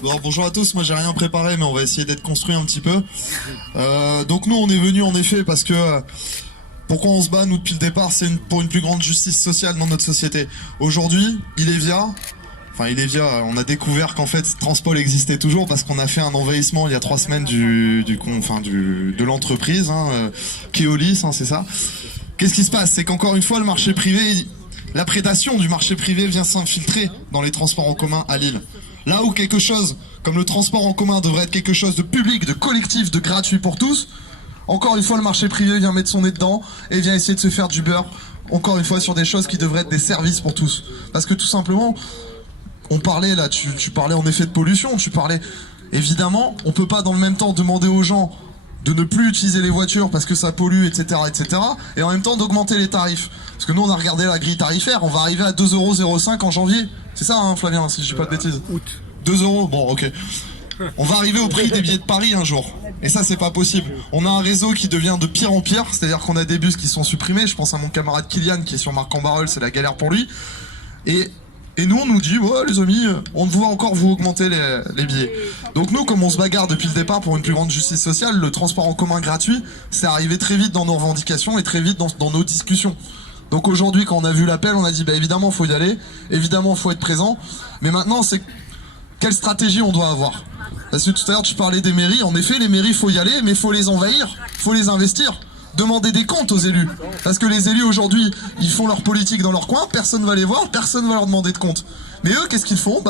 Bon, bonjour à tous, moi j'ai rien préparé mais on va essayer d'être construit un petit peu. Donc nous on est venus en effet parce que pourquoi on se bat nous depuis le départ, c'est pour une plus grande justice sociale dans notre société. Aujourd'hui, on a découvert qu'en fait Transpol existait toujours parce qu'on a fait un envahissement il y a 3 semaines de l'entreprise, Keolis, c'est ça. Qu'est-ce qui se passe? C'est qu'encore une fois le marché privé, la prédation du marché privé vient s'infiltrer dans les transports en commun à Lille. Là où quelque chose comme le transport en commun devrait être quelque chose de public, de collectif, de gratuit pour tous, encore une fois le marché privé vient mettre son nez dedans et vient essayer de se faire du beurre, encore une fois sur des choses qui devraient être des services pour tous. Parce que tout simplement, on parlait là, tu parlais en effet de pollution, évidemment, on peut pas dans le même temps demander aux gens de ne plus utiliser les voitures parce que ça pollue, etc., et en même temps d'augmenter les tarifs. Parce que nous on a regardé la grille tarifaire, on va arriver à 2,05 € en janvier. C'est ça Flavien, si je dis pas de bêtises. 2 €, bon ok. On va arriver au prix des billets de Paris un jour. Et ça c'est pas possible. On a un réseau qui devient de pire en pire, c'est-à-dire qu'on a des bus qui sont supprimés. Je pense à mon camarade Kylian qui est sur Marc-en-Barœul, c'est la galère pour lui. Et nous on nous dit, ouais les amis, on doit encore vous augmenter les billets. Donc nous, comme on se bagarre depuis le départ pour une plus grande justice sociale, le transport en commun gratuit, c'est arrivé très vite dans nos revendications et très vite dans nos discussions. Donc aujourd'hui, quand on a vu l'appel, on a dit, bah évidemment faut y aller, évidemment faut être présent, mais maintenant c'est quelle stratégie on doit avoir. Parce que tout à l'heure tu parlais des mairies, en effet les mairies faut y aller, mais faut les envahir, faut les investir. Demander des comptes aux élus. Parce que les élus aujourd'hui, ils font leur politique dans leur coin, personne va les voir, personne va leur demander de compte. Mais eux, qu'est-ce qu'ils font?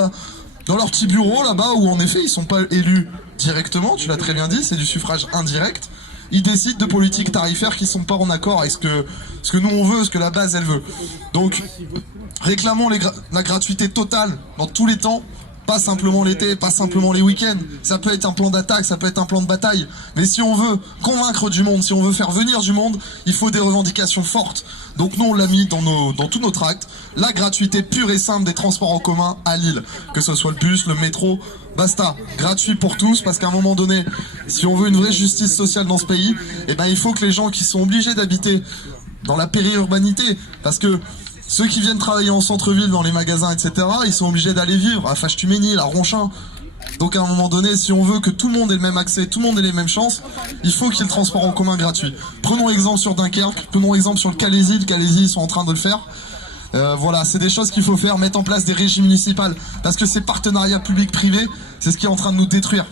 Dans leur petit bureau là-bas, où en effet ils sont pas élus directement, tu l'as très bien dit, c'est du suffrage indirect, ils décident de politiques tarifaires qui sont pas en accord avec ce que nous on veut, ce que la base elle veut. Donc réclamons la gratuité totale dans tous les temps. Pas simplement l'été, pas simplement les week-ends. Ça peut être un plan d'attaque, ça peut être un plan de bataille. Mais si on veut convaincre du monde, si on veut faire venir du monde, il faut des revendications fortes. Donc nous, on l'a mis dans tous nos tracts. La gratuité pure et simple des transports en commun à Lille. Que ce soit le bus, le métro, basta. Gratuit pour tous, parce qu'à un moment donné, si on veut une vraie justice sociale dans ce pays, il faut que les gens qui sont obligés d'habiter dans la périurbanité, parce que ceux qui viennent travailler en centre-ville, dans les magasins, etc., ils sont obligés d'aller vivre à Fâche-Tuménil, à Ronchin. Donc à un moment donné, si on veut que tout le monde ait le même accès, tout le monde ait les mêmes chances, il faut qu'il y ait le transport en commun gratuit. Prenons exemple sur Dunkerque, prenons exemple sur le Calaisis. Le Calaisis, ils sont en train de le faire. Voilà, c'est des choses qu'il faut faire, mettre en place des régies municipales. Parce que ces partenariats publics-privés, c'est ce qui est en train de nous détruire.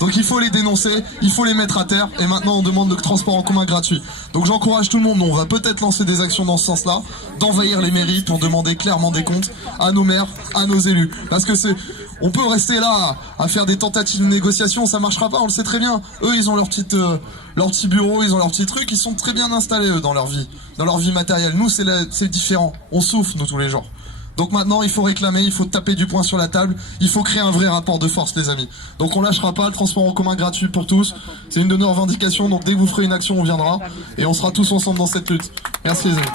Donc il faut les dénoncer, il faut les mettre à terre, et maintenant on demande le transport en commun gratuit. Donc j'encourage tout le monde, on va peut-être lancer des actions dans ce sens-là, d'envahir les mairies pour demander clairement des comptes à nos maires, à nos élus. Parce que on peut rester là à faire des tentatives de négociation, ça marchera pas, on le sait très bien. Eux ils ont leur petit bureau, ils ont leur petit truc, ils sont très bien installés eux dans leur vie matérielle. Nous c'est différent, on souffre nous tous les jours. Donc maintenant, il faut réclamer, il faut taper du poing sur la table, il faut créer un vrai rapport de force, les amis. Donc on lâchera pas, le transport en commun gratuit pour tous, c'est une de nos revendications, donc dès que vous ferez une action, on viendra, et on sera tous ensemble dans cette lutte. Merci les amis.